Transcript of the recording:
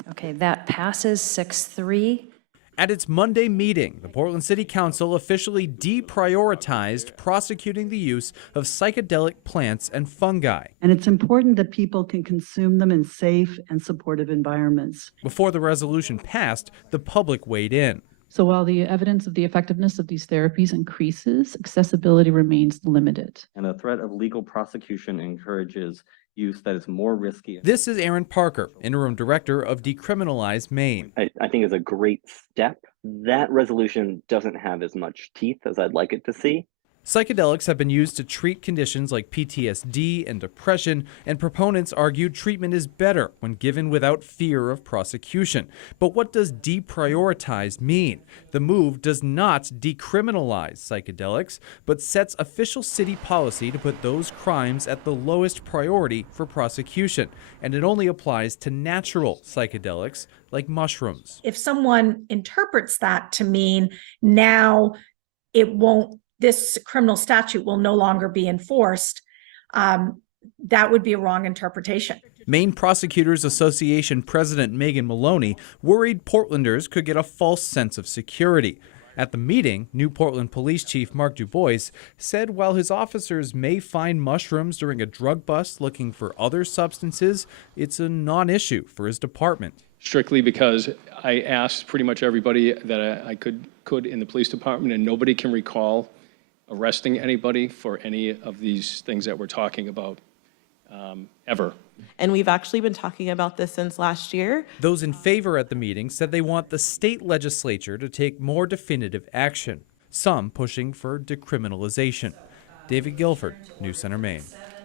Okay, that passes 6-3. At its Monday meeting, the Portland City Council officially deprioritized prosecuting the use of psychedelic plants and fungi. And it's important that people can consume them in safe and supportive environments. Before the resolution passed, the public weighed in. So while the evidence of the effectiveness of these therapies increases, accessibility remains limited. And the threat of legal prosecution encourages use that is more risky. This is Aaron Parker, interim director of Decriminalize Maine. I think is a great step. That resolution doesn't have as much teeth as I'd like it to see. Psychedelics have been used to treat conditions like PTSD and depression, and proponents argue treatment is better when given without fear of prosecution. But what does deprioritize mean? The move does not decriminalize psychedelics, but sets official city policy to put those crimes at the lowest priority for prosecution, and it only applies to natural psychedelics like mushrooms. If someone interprets that to mean now this criminal statute will no longer be enforced, that would be a wrong interpretation. Maine Prosecutors Association President Megan Maloney worried Portlanders could get a false sense of security. At the meeting, New Portland Police Chief Mark Dubois said while his officers may find mushrooms during a drug bust looking for other substances, it's a non-issue for his department. Strictly because I asked pretty much everybody that I could in the police department, and nobody can recall arresting anybody for any of these things that we're talking about ever. And we've actually been talking about this since last year. Those in favor at the meeting said they want the state legislature to take more definitive action, some pushing for decriminalization. David Guilford, News Center, Maine.